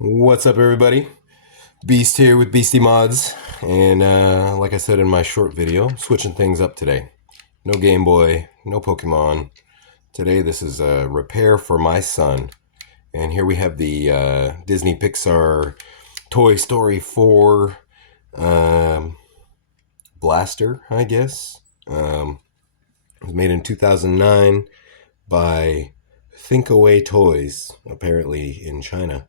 What's up, everybody? Beast here with Beastie Mods, and like I said in my short video, switching things up today. No Game Boy, no Pokemon. Today this is a repair for my son, and here we have the Disney Pixar Toy Story 4 blaster, I guess. It was made in 2009 by Thinkway Toys, apparently in China.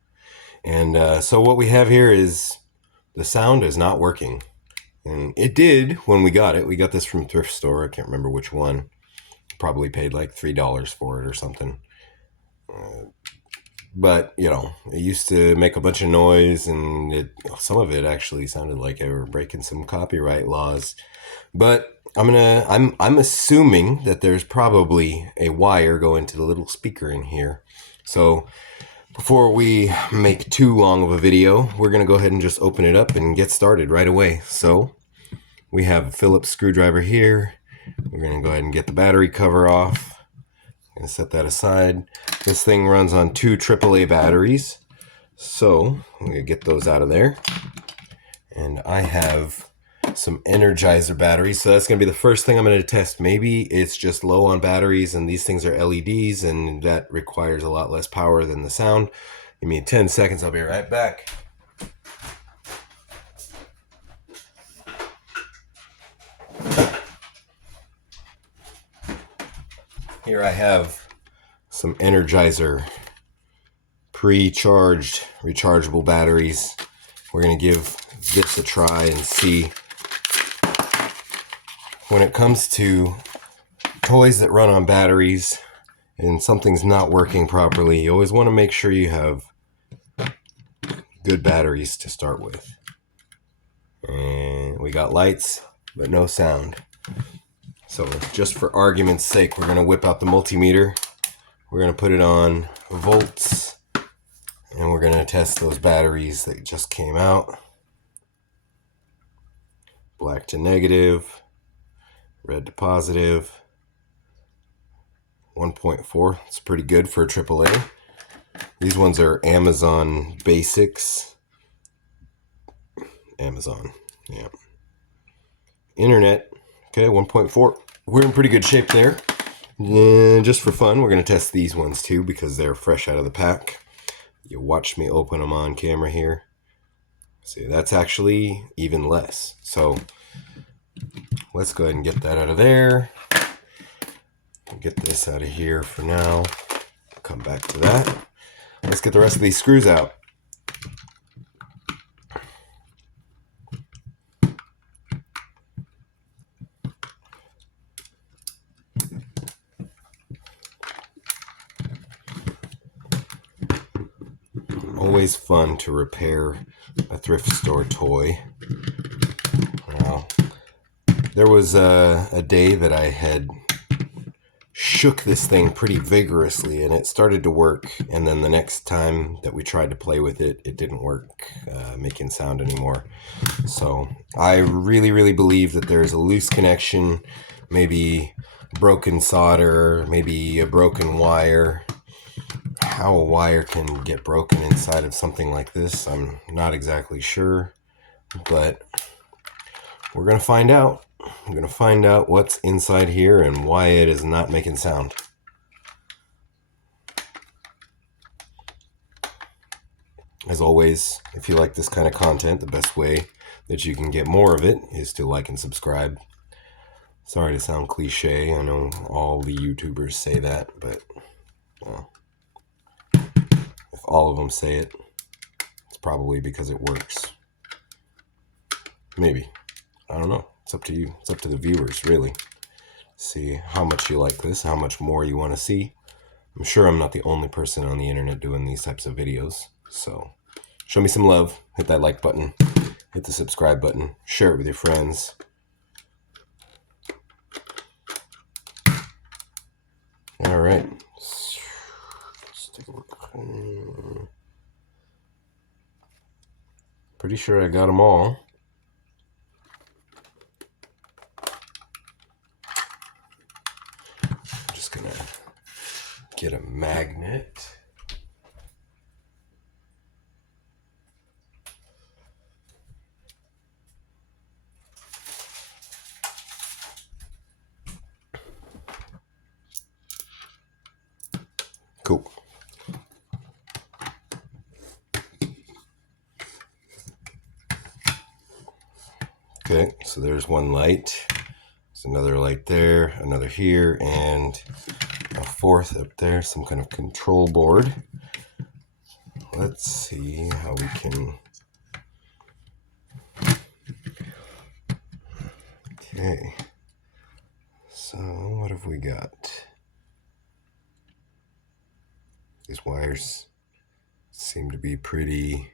And so what we have here is the sound is not working. And it did when we got it. We got this from thrift store. I can't remember which one. Probably paid like $3 for it or something. But, you know, it used to make a bunch of noise, and some of it actually sounded like they were breaking some copyright laws. But I'm assuming that there's probably a wire going to the little speaker in here. So before we make too long of a video, we're going to go ahead and just open it up and get started right away. So we have a Phillips screwdriver here. We're going to go ahead and get the battery cover off. I'm going to set that aside. This thing runs on 2 AAA batteries. So I'm going to get those out of there. And I have some Energizer batteries. So that's going to be the first thing I'm going to test. Maybe it's just low on batteries and these things are LEDs and that requires a lot less power than the sound. Give me 10 seconds. I'll be right back. Here I have some Energizer pre-charged rechargeable batteries. We're going to give this a try and see. When it comes to toys that run on batteries and something's not working properly, you always want to make sure you have good batteries to start with. And we got lights, but no sound. So just for argument's sake, we're going to whip out the multimeter. We're going to put it on volts, and we're going to test those batteries that just came out. Black to negative, red to positive, 1.4. It's pretty good for a AAA. These ones are Amazon Basics. Amazon, yeah. Internet, okay, 1.4. We're in pretty good shape there. And just for fun, we're going to test these ones too because they're fresh out of the pack. You watched me open them on camera here. See, that's actually even less. So let's go ahead and get that out of there. Get this out of here for now. Come back to that. Let's get the rest of these screws out. Always fun to repair a thrift store toy. Now, there was a day that I had shook this thing pretty vigorously and it started to work, and then the next time that we tried to play with it, it didn't work making sound anymore. So I really believe that there's a loose connection, maybe broken solder, maybe a broken wire. How a wire can get broken inside of something like this, I'm not exactly sure, but we're going to find out. I'm going to find out what's inside here and why it is not making sound. As always, if you like this kind of content, the best way that you can get more of it is to like and subscribe. Sorry to sound cliche. I know all the YouTubers say that, but well, if all of them say it, it's probably because it works. Maybe. I don't know. It's up to you. It's up to the viewers, really. See how much you like this, how much more you want to see. I'm sure I'm not the only person on the internet doing these types of videos. So show me some love. Hit that like button. Hit the subscribe button. Share it with your friends. All right. Let's take a look. Pretty sure I got them all. I'm just gonna get a magnet. Okay, so there's one light. There's another light there, another here, and a fourth up there, some kind of control board. Let's see how we can... Okay, so what have we got? These wires seem to be pretty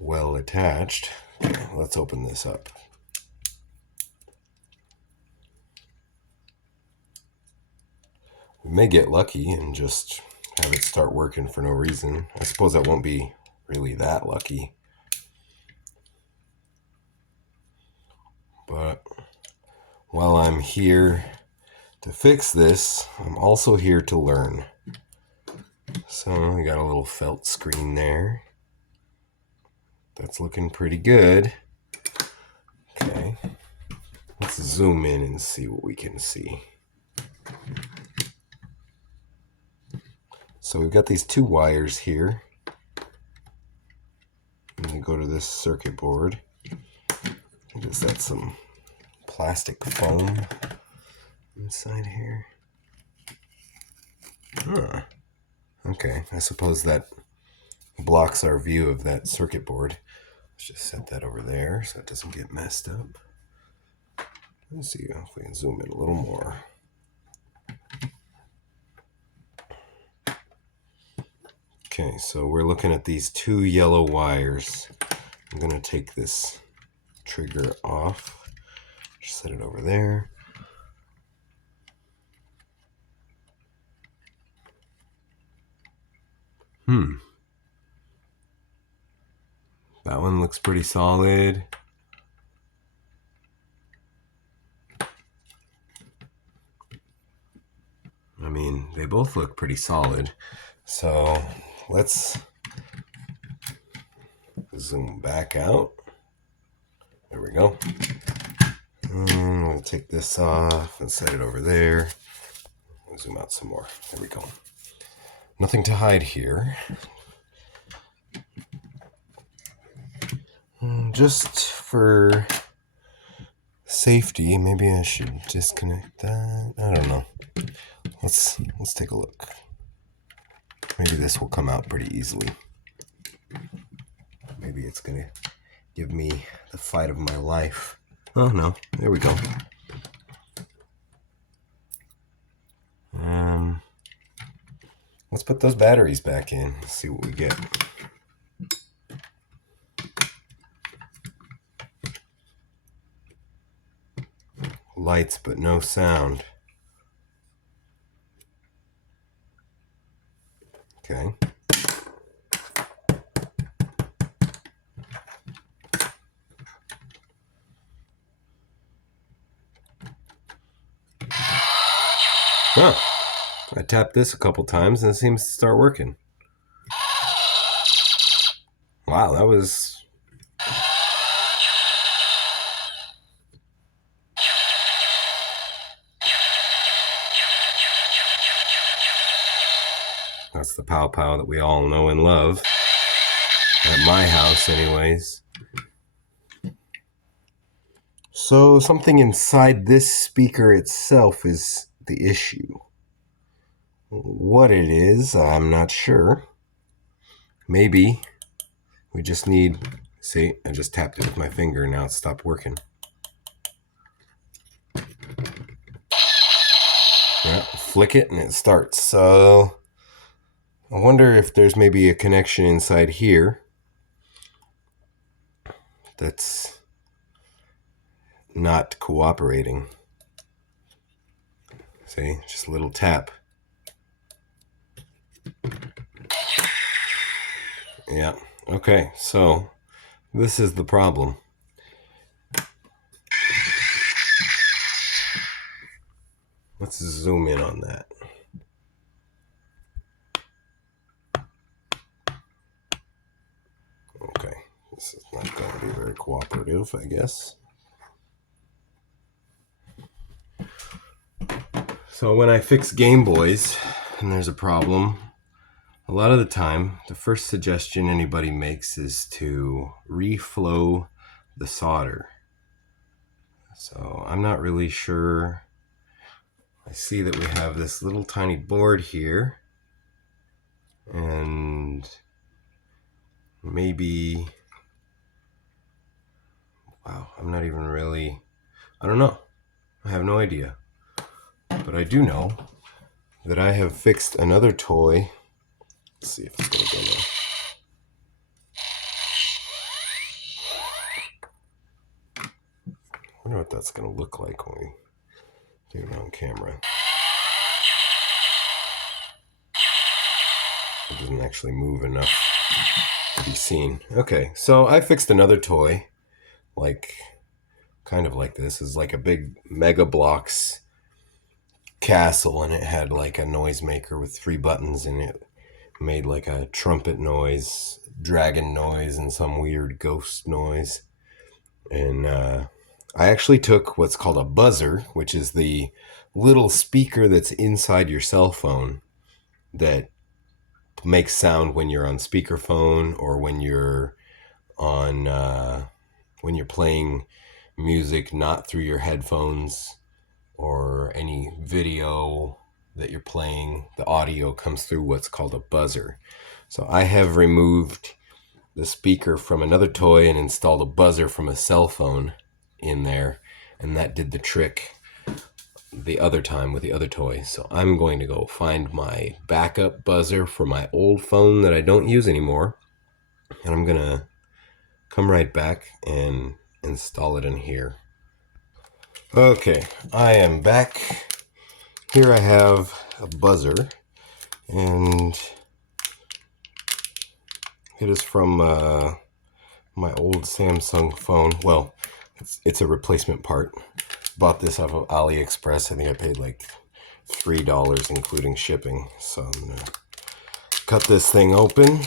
well attached. Okay, let's open this up. We may get lucky and just have it start working for no reason. I suppose that won't be really that lucky. But while I'm here to fix this, I'm also here to learn. So we got a little felt screen there. That's looking pretty good. Okay, let's zoom in and see what we can see. So we've got these two wires here. I'm going to go to this circuit board. Is that some plastic foam inside here? Huh. Okay, I suppose that blocks our view of that circuit board. Let's just set that over there so it doesn't get messed up. Let's see if we can zoom in a little more. Okay, so we're looking at these two yellow wires. I'm going to take this trigger off. Just set it over there. That one looks pretty solid. I mean, they both look pretty solid. So let's zoom back out. There we go. And we'll take this off and set it over there. We'll zoom out some more. There we go. Nothing to hide here. Just for safety, maybe I should disconnect that. I don't know. Let's take a look. Maybe this will come out pretty easily. Maybe it's gonna give me the fight of my life. Oh no, there we go. Let's put those batteries back in. Let's see what we get. Lights but no sound. Okay. Huh. I tapped this a couple times and it seems to start working. Wow, that was... That's the POW POW that we all know and love. At my house, anyways. So something inside this speaker itself is the issue. What it is, I'm not sure. Maybe we just need... See, I just tapped it with my finger and now it stopped working. Yeah, flick it and it starts. So I wonder if there's maybe a connection inside here that's not cooperating. See, just a little tap. Yeah, okay, so this is the problem. Let's zoom in on that. Okay, this is not going to be very cooperative, I guess. So when I fix Game Boys and there's a problem, a lot of the time, the first suggestion anybody makes is to reflow the solder. So I'm not really sure. I see that we have this little tiny board here, and maybe, wow, I'm not even really, I don't know. I have no idea. But I do know that I have fixed another toy. Let's see if it's going to go there. I wonder what that's going to look like when we do it on camera. It doesn't actually move enough to be seen. Okay, so I fixed another toy, like kind of like this. It's like a big Mega Bloks castle, and it had like a noisemaker with 3 buttons, and it made like a trumpet noise, dragon noise, and some weird ghost noise. And I actually took what's called a buzzer, which is the little speaker that's inside your cell phone that makes sound when you're on speakerphone or when you're on when you're playing music not through your headphones or any video that you're playing. The audio comes through what's called a buzzer. So I have removed the speaker from another toy and installed a buzzer from a cell phone in there, and that did the trick the other time with the other toy. So I'm going to go find my backup buzzer for my old phone that I don't use anymore, and I'm gonna come right back and install it in here. Okay, I am back. Here I have a buzzer, and it is from my old Samsung phone. Well, it's a replacement part. Bought this off of AliExpress. I think I paid like $3 including shipping. So I'm gonna cut this thing open.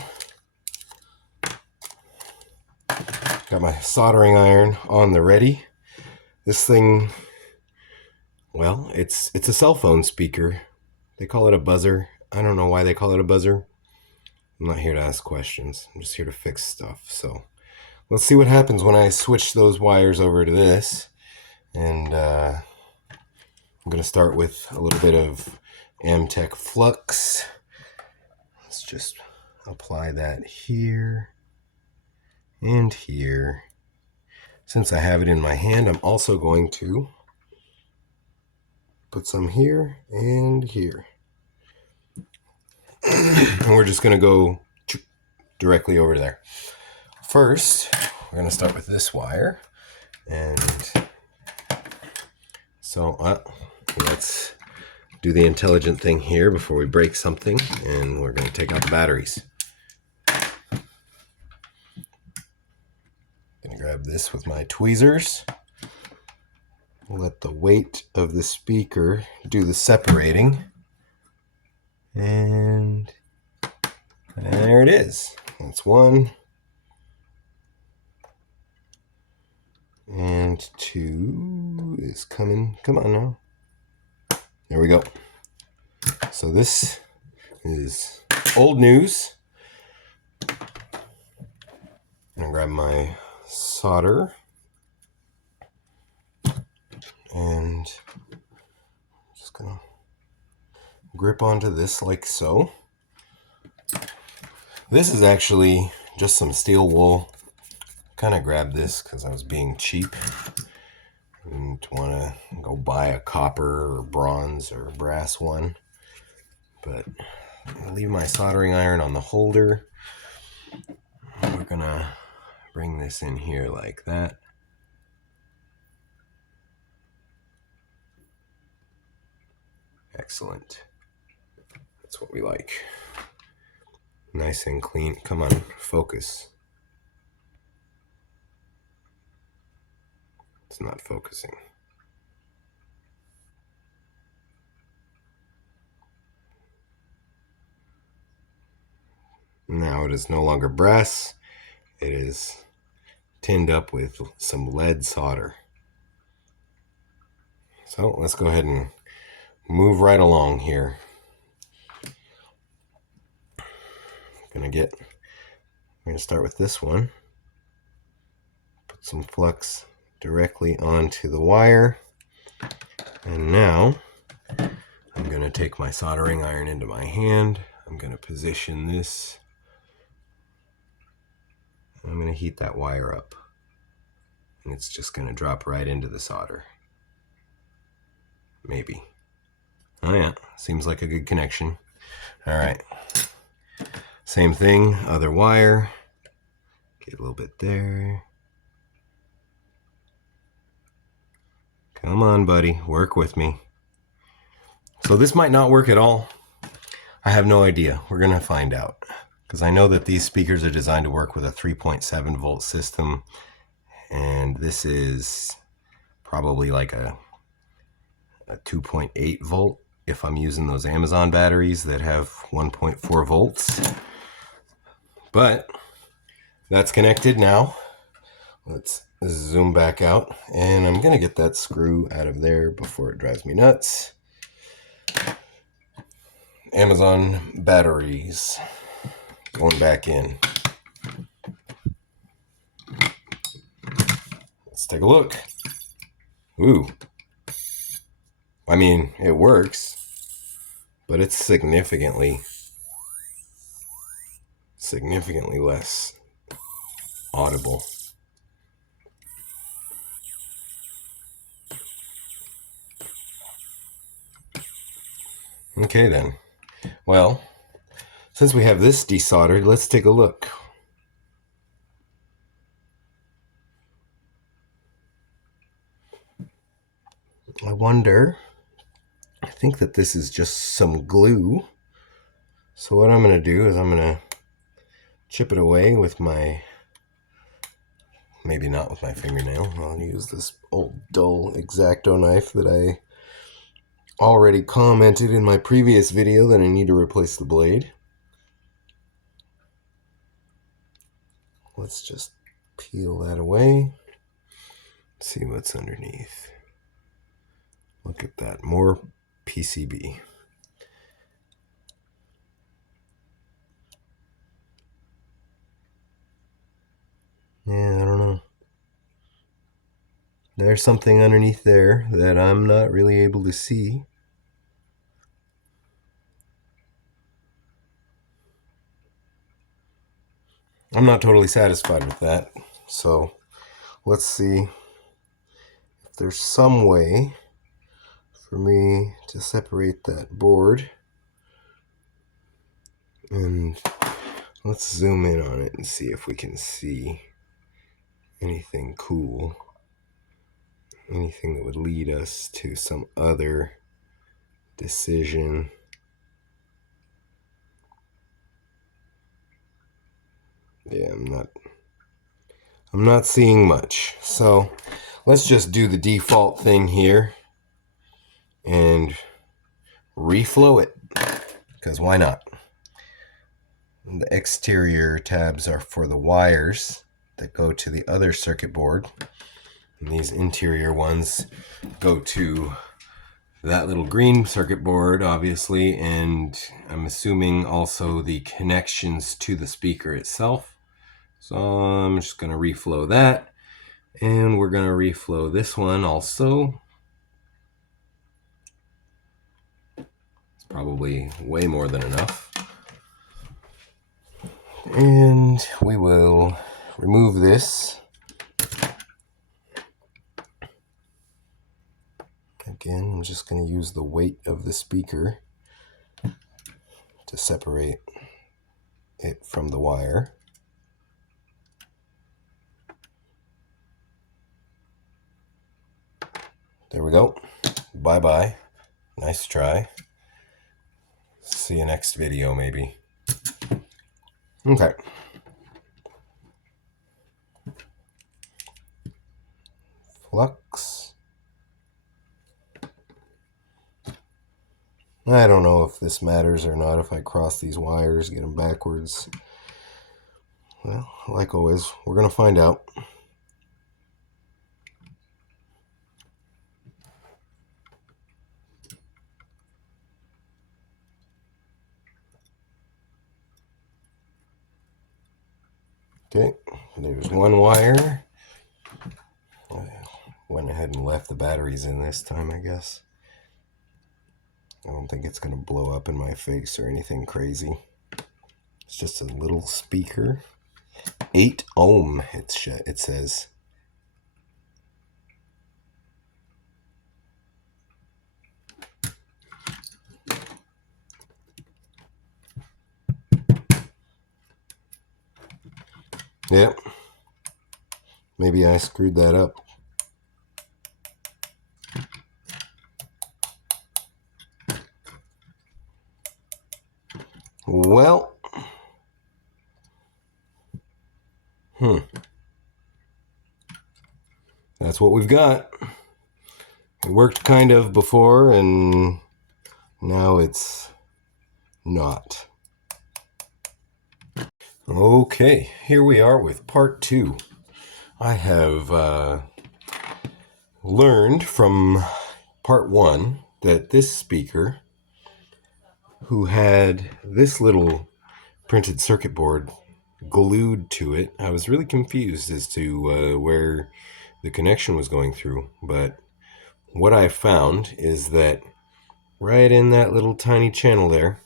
Got my soldering iron on the ready. This thing, well, it's a cell phone speaker. They call it a buzzer. I don't know why they call it a buzzer. I'm not here to ask questions. I'm just here to fix stuff. So let's see what happens when I switch those wires over to this. And I'm going to start with a little bit of Amtech Flux. Let's just apply that here and here. Since I have it in my hand, I'm also going to put some here and here. And we're just going to go directly over there. First, we're going to start with this wire. And so let's do the intelligent thing here before we break something. And we're going to take out the batteries. Going to grab this with my tweezers. Let the weight of the speaker do the separating. And there it is. That's one. And 2 is coming. Come on now. There we go. So this is old news. I'm gonna grab my solder and just gonna grip onto this like so. This is actually just some steel wool. Kind of grabbed this because I was being cheap. I didn't want to go buy a copper or bronze or brass one. But I'm going to leave my soldering iron on the holder. We're going to bring this in here like that. Excellent. That's what we like. Nice and clean. Come on, focus. It's not focusing. Now it is no longer brass. It is tinned up with some lead solder. So let's go ahead and move right along here. I'm going to start with this one. Put some flux directly onto the wire. And now I'm going to take my soldering iron into my hand. I'm going to position this. I'm going to heat that wire up. And it's just going to drop right into the solder. Maybe. Oh yeah, seems like a good connection. All right. Same thing, other wire. Get a little bit there. Come on, buddy, work with me. So this might not work at all. I have no idea. We're going to find out. Because I know that these speakers are designed to work with a 3.7 volt system. And this is probably like a 2.8 volt if I'm using those Amazon batteries that have 1.4 volts. But that's connected now. Let's zoom back out, and I'm going to get that screw out of there before it drives me nuts. Amazon batteries going back in. Let's take a look. Ooh. I mean, it works, but it's significantly less audible. Okay then. Well, since we have this desoldered, let's take a look. I wonder, I think that this is just some glue. So what I'm going to do is I'm going to chip it away with my, maybe not with my fingernail. I'll use this old dull X-Acto knife that I already commented in my previous video that I need to replace the blade. Let's just peel that away. See what's underneath. Look at that, more PCB. Yeah, I don't know. There's something underneath there that I'm not really able to see. I'm not totally satisfied with that. So let's see if there's some way for me to separate that board. And let's zoom in on it and see if we can see anything cool. Anything that would lead us to some other decision. Yeah, I'm not seeing much. So let's just do the default thing here and reflow it, because why not? The exterior tabs are for the wires that go to the other circuit board, and these interior ones go to that little green circuit board, obviously, and I'm assuming also the connections to the speaker itself. So I'm just going to reflow that, and we're going to reflow this one also. It's probably way more than enough. And we will remove this. Again, I'm just going to use the weight of the speaker to separate it from the wire. There we go. Bye-bye. Nice try. See you next video, maybe. Okay. Flux. I don't know if this matters or not if I cross these wires, get them backwards. Well, like always, we're going to find out. Okay, there's one wire. went ahead and left the batteries in this time, I guess. I don't think it's going to blow up in my face or anything crazy. It's just a little speaker. 8 ohm, it says. Yep. Maybe I screwed that up. Well, that's what we've got. It worked kind of before, and now it's not. Okay, here we are with part 2. I have learned from part 1 that this speaker, who had this little printed circuit board glued to it, I was really confused as to where the connection was going through, but what I found is that right in that little tiny channel there,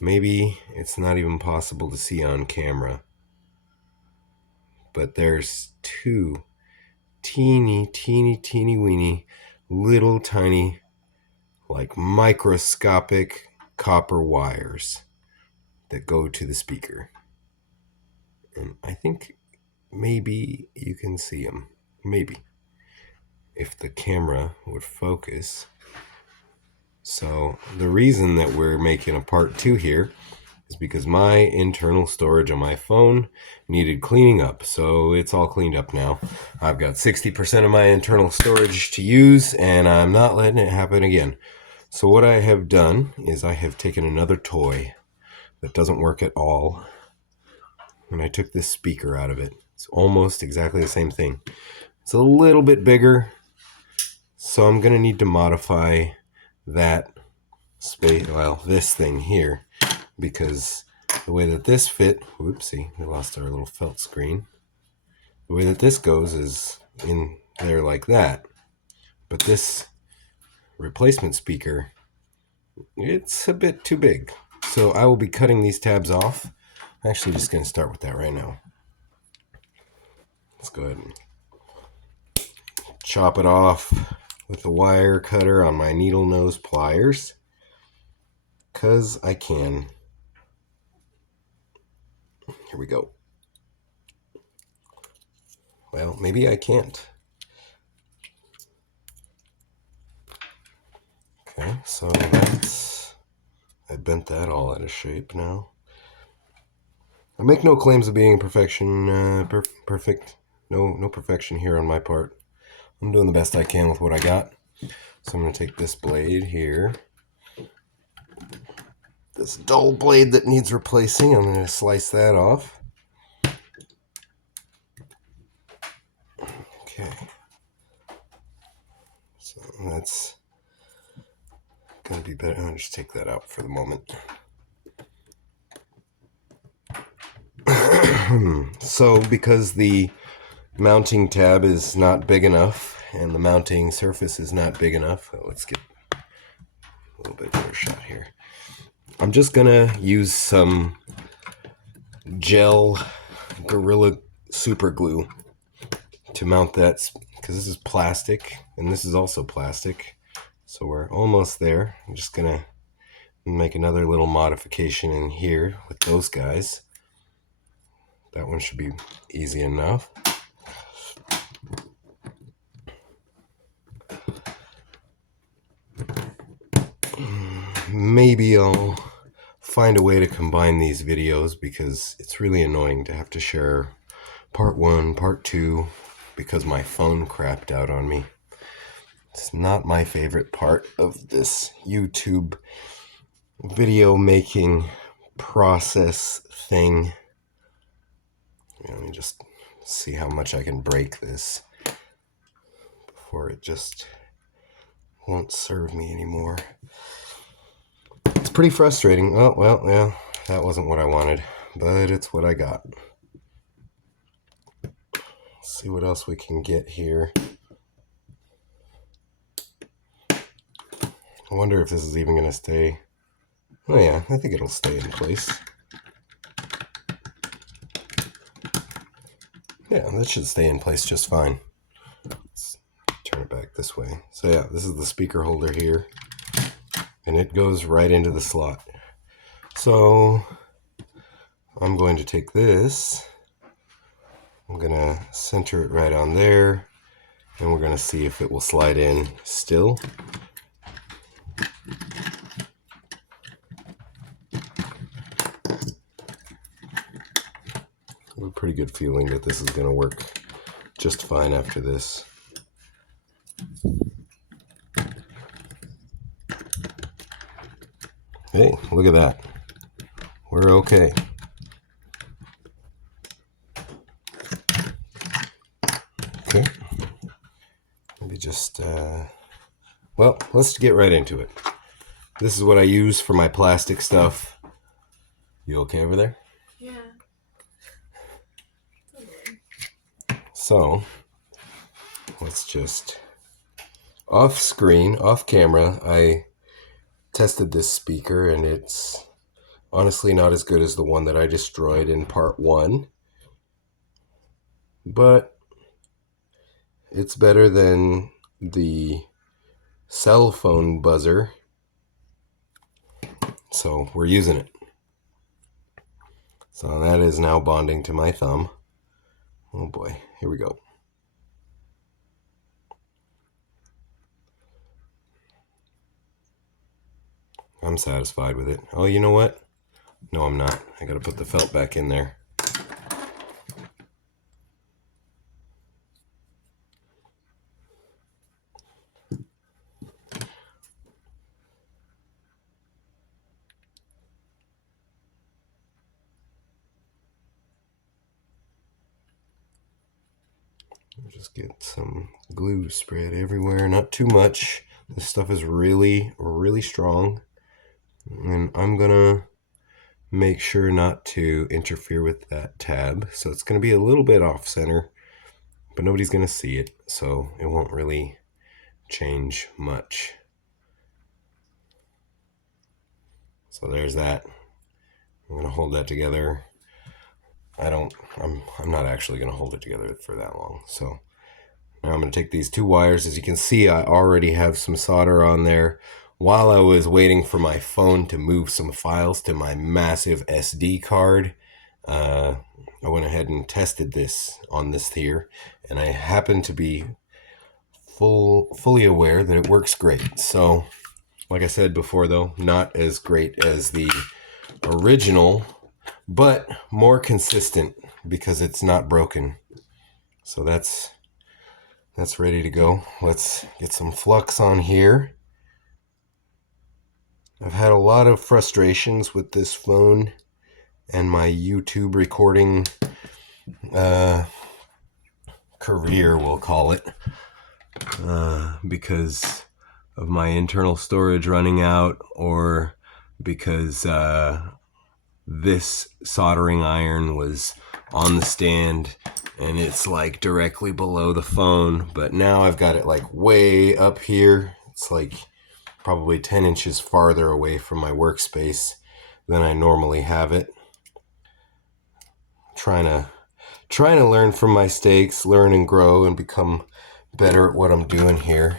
maybe it's not even possible to see on camera, but there's 2 teeny weeny little tiny, like microscopic copper wires that go to the speaker. And I think maybe you can see them. Maybe. If the camera would focus. So the reason that we're making a part 2 here is because my internal storage on my phone needed cleaning up. So it's all cleaned up now. I've got 60% of my internal storage to use, and I'm not letting it happen again. So what I have done is I have taken another toy that doesn't work at all, and I took this speaker out of it. It's almost exactly the same thing. It's a little bit bigger, so I'm going to need to modify that space, well, this thing here, because the way that this fit, whoopsie, we lost our little felt screen. The way that this goes is in there like that. But this replacement speaker, it's a bit too big. So I will be cutting these tabs off. I'm actually just going to start with that right now. Let's go ahead and chop it off with a wire cutter on my needle nose pliers, 'cause I can. Here we go. Well, maybe I can't. Okay, so I bent that all out of shape now. I make no claims of being perfection, perfect. No perfection here on my part. I'm doing the best I can with what I got. So I'm going to take this blade here, this dull blade that needs replacing. I'm going to slice that off. Okay. So that's going to be better. I'll just take that out for the moment. So because the mounting tab is not big enough and the mounting surface is not big enough, let's get a little bit better shot here. I'm just gonna use some gel Gorilla super glue to mount that, because this is plastic and this is also plastic, so we're almost there. I'm just gonna make another little modification in here with those guys. That one should be easy enough. Maybe I'll find a way to combine these videos, because it's really annoying to have to share part 1, part 2, because my phone crapped out on me. It's not my favorite part of this YouTube video making process thing. Let me just see how much I can break this before it just won't serve me anymore. It's pretty frustrating. Oh, well, yeah, that wasn't what I wanted, but it's what I got. Let's see what else we can get here. I wonder if this is even going to stay. Oh yeah, I think it'll stay in place. Yeah, that should stay in place just fine. Let's turn it back this way. So yeah, this is the speaker holder here. And it goes right into the slot. So I'm going to take this. I'm going to center it right on there. And we're going to see if it will slide in still. I have a pretty good feeling that this is going to work just fine after this. Hey, look at that. We're okay. Okay. Maybe just, well, let's get right into it. This is what I use for my plastic stuff. You okay over there? Yeah. So, let's just, off screen, off camera, I tested this speaker and it's honestly not as good as the one that I destroyed in part 1. But it's better than the cell phone buzzer. So we're using it. So that is now bonding to my thumb. Oh boy, here we go. I'm satisfied with it. Oh, you know what? No, I'm not. I gotta put the felt back in there. Just get some glue spread everywhere, not too much. This stuff is really, really strong. And I'm gonna make sure not to interfere with that tab. So it's gonna be a little bit off center, but nobody's gonna see it, so it won't really change much. So there's that. I'm gonna hold that together. I'm not actually gonna hold it together for that long. So now I'm gonna take these 2 wires. As you can see, I already have some solder on there. While I was waiting for my phone to move some files to my massive SD card, I went ahead and tested this on this here, and I happen to be fully aware that it works great. So, like I said before, though, not as great as the original, but more consistent because it's not broken. So that's ready to go. Let's get some flux on here. I've had a lot of frustrations with this phone and my YouTube recording career, we'll call it, because of my internal storage running out, or because this soldering iron was on the stand and it's like directly below the phone, but now I've got it like way up here. It's like probably 10 inches farther away from my workspace than I normally have it. Trying to learn from my mistakes, learn and grow and become better at what I'm doing here.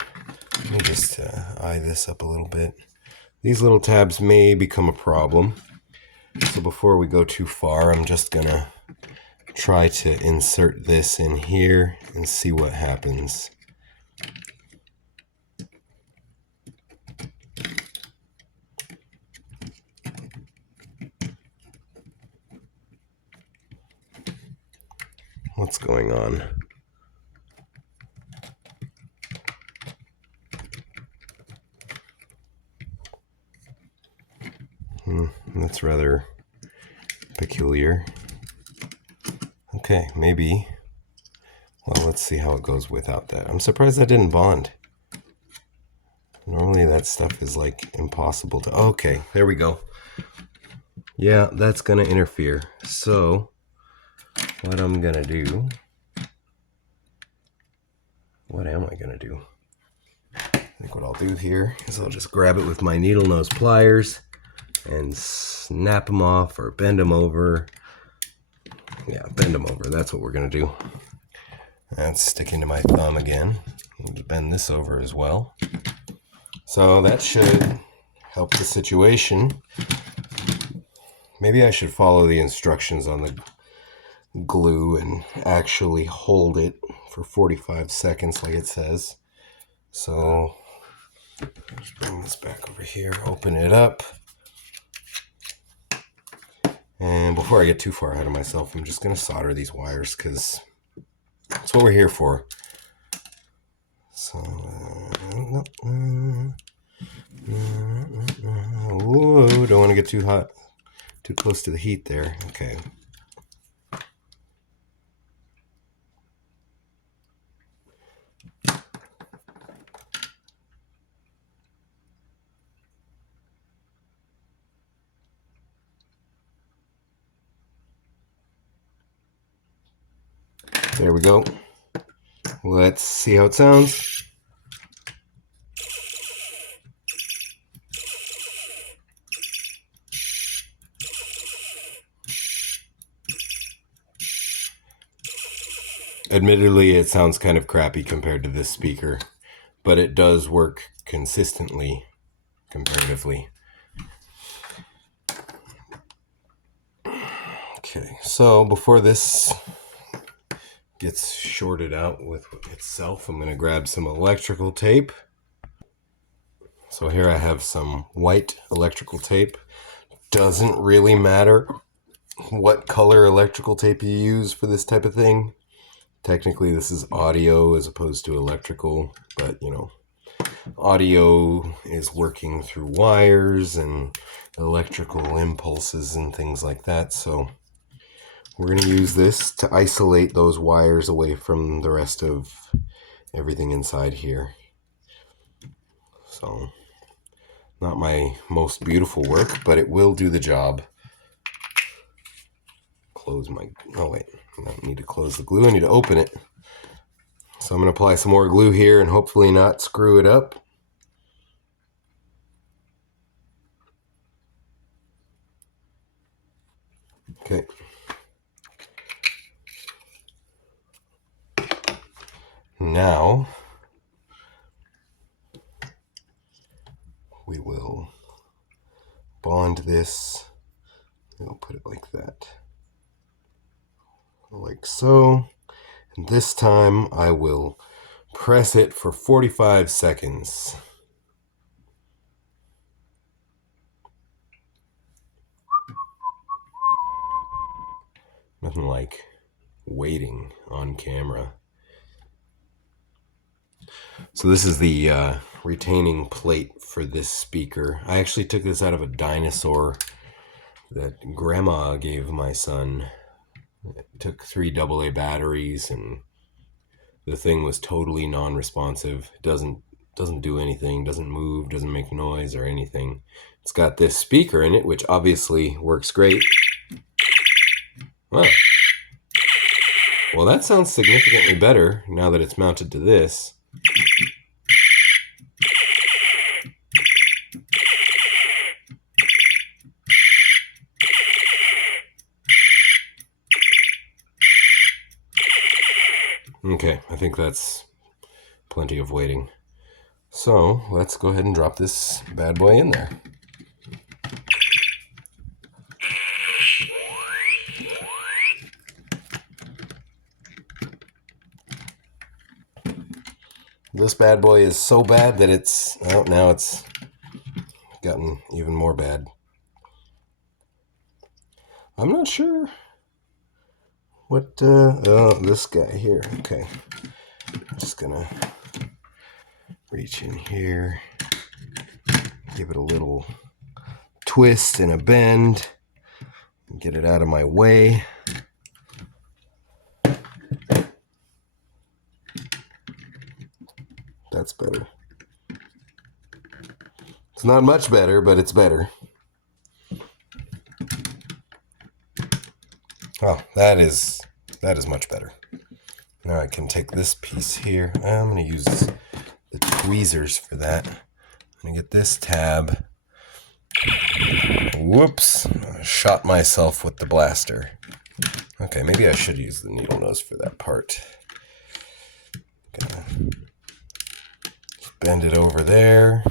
Let me just eye this up a little bit. These little tabs may become a problem. So before we go too far, I'm just gonna try to insert this in here and see what happens. What's going on? That's rather peculiar. Okay, maybe. Well, let's see how it goes without that. I'm surprised that didn't bond. Normally that stuff is like impossible to... Okay, there we go. Yeah, that's gonna interfere. So, what I'm gonna do... What am I gonna do? I think what I'll do here is I'll just grab it with my needle nose pliers and snap them off or bend them over. Yeah, bend them over. That's what we're going to do. That's sticking to my thumb again. I'll bend this over as well. So that should help the situation. Maybe I should follow the instructions on the glue and actually hold it for 45 seconds like it says. So just bring this back over here, open it up. And before I get too far ahead of myself, I'm just going to solder these wires because that's what we're here for. So, whoa, don't want to get too hot, too close to the heat there. Okay. There we go. Let's see how it sounds. Admittedly, it sounds kind of crappy compared to this speaker, but it does work consistently comparatively. Okay, so before this gets shorted out with itself, I'm going to grab some electrical tape. So here I have some white electrical tape. Doesn't really matter what color electrical tape you use for this type of thing. Technically this is audio as opposed to electrical, but you know, audio is working through wires and electrical impulses and things like that. So we're going to use this to isolate those wires away from the rest of everything inside here. So, not my most beautiful work, but it will do the job. Close my... Oh, wait. I don't need to close the glue. I need to open it. So I'm going to apply some more glue here and hopefully not screw it up. Okay. Now, we will bond this. We'll put it like that. Like so. And this time I will press it for 45 seconds. Nothing like waiting on camera. So this is the retaining plate for this speaker. I actually took this out of a dinosaur that Grandma gave my son. It took 3 AA batteries and the thing was totally non-responsive. It doesn't do anything, doesn't move, doesn't make noise or anything. It's got this speaker in it, which obviously works great. Huh. Well, that sounds significantly better now that it's mounted to this. Okay, I think that's plenty of waiting. So let's go ahead and drop this bad boy in there. This bad boy is so bad that it's, oh, now it's gotten even more bad. I'm not sure what, oh, this guy here. Okay. I'm just gonna reach in here, give it a little twist and a bend, and get it out of my way. That's better. It's not much better, but it's better. Oh, that is much better. Now I can take this piece here. I'm going to use the tweezers for that. I'm gonna get this tab. Whoops, I shot myself with the blaster. Okay, maybe I should use the needle nose for that part. Gonna bend it over there.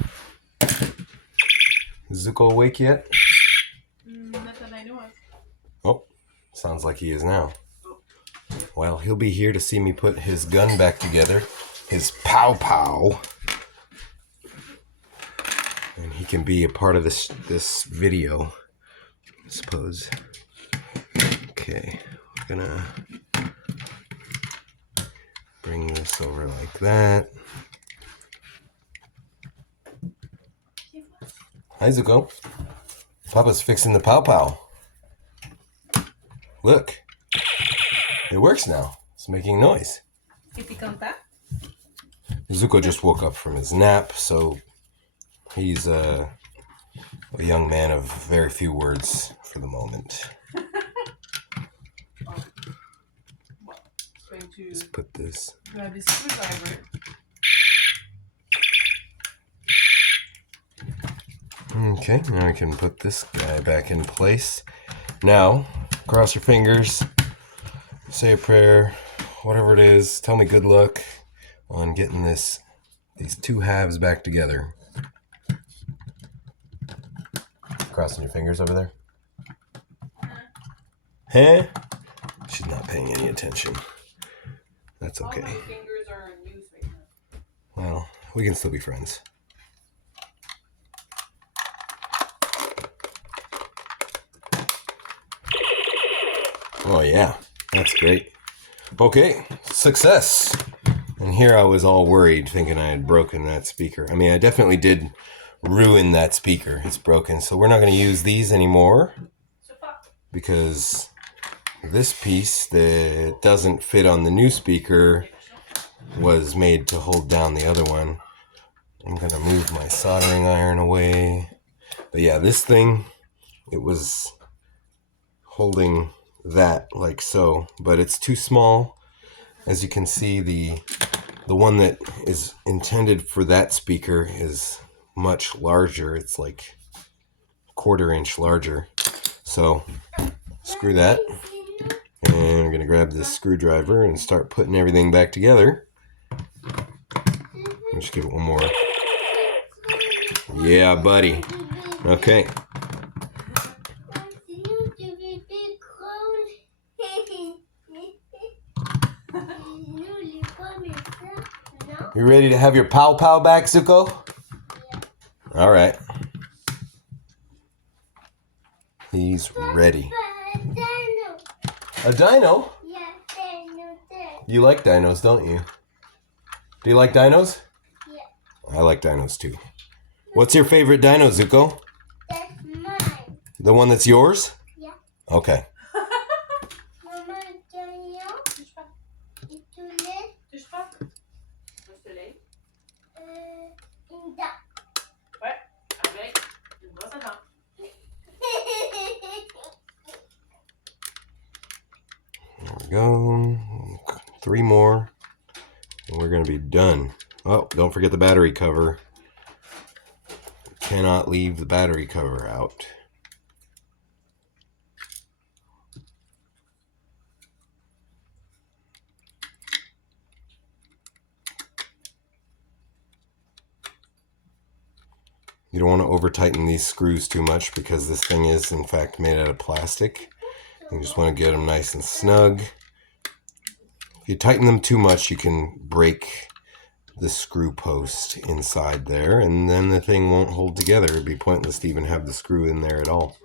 Is Zuko awake yet? Not that I know of. Oh, sounds like he is now. Well, he'll be here to see me put his gun back together. His POW POW. And he can be a part of this video, I suppose. Okay, we're gonna bring this over like that. Hi, Zuko. Papa's fixing the POW POW. Look, it works now. It's making noise. Zuko just woke up from his nap, so he's a young man of very few words for the moment. Let's put this. Grab this screwdriver. Okay, now we can put this guy back in place. Now, cross your fingers, say a prayer, whatever it is. Tell me good luck on getting these two halves back together. Crossing your fingers over there? Huh? She's not paying any attention. That's okay. All my fingers are in use right now. Well, we can still be friends. Oh yeah, that's great. Okay, success. And here I was all worried, thinking I had broken that speaker. I mean, I definitely did ruin that speaker. It's broken, so we're not going to use these anymore because this piece that doesn't fit on the new speaker was made to hold down the other one. I'm going to move my soldering iron away. But yeah, this thing, it was holding that like so, but it's too small. As you can see, the one that is intended for that speaker is much larger. It's like a 1/4 inch larger. So screw that. And we're gonna grab this screwdriver and start putting everything back together. Just give it one more. Yeah, buddy. Okay. You ready to have your POW POW back, Zuko? Yeah. All right. He's ready. A dino? Yeah, dino. You like dinos, don't you? Do you like dinos? Yeah. I like dinos too. What's your favorite dino, Zuko? That's mine. The one that's yours? Yeah. Okay. Maman, dino. Et tu l'es? Touche pas. Le soleil. Une dent. Ouais, avec une brosse à dents. There we go. 3 more. And we're going to be done. Oh, don't forget the battery cover. Cannot leave the battery cover out. You don't want to over tighten these screws too much because this thing is in fact made out of plastic. You just want to get them nice and snug. If you tighten them too much, you can break the screw post inside there, and then the thing won't hold together. It'd be pointless to even have the screw in there at all.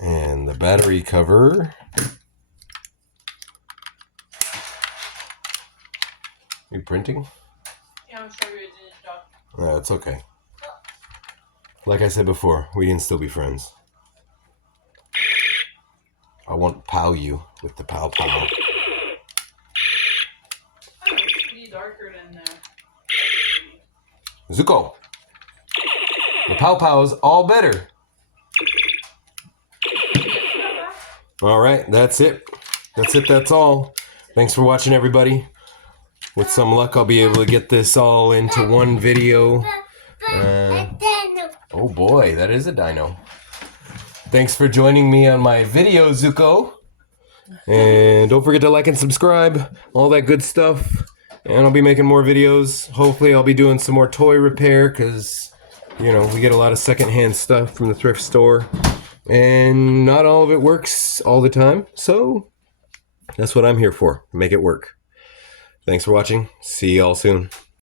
And the battery cover. You printing? Yeah, I'm sure you didn't stop. It's okay. Like I said before, we can still be friends. I won't POW you with the POW POW. Oh, it's pretty darker than Zuko. The Pow Pow's all better. All right, that's it. That's all. Thanks for watching, everybody. With some luck, I'll be able to get this all into one video. Oh boy, that is a dino. Thanks for joining me on my video, Zuko. And don't forget to like and subscribe, all that good stuff. And I'll be making more videos. Hopefully I'll be doing some more toy repair because, you know, we get a lot of secondhand stuff from the thrift store. And not all of it works all the time. So that's what I'm here for, make it work. Thanks for watching. See y'all soon.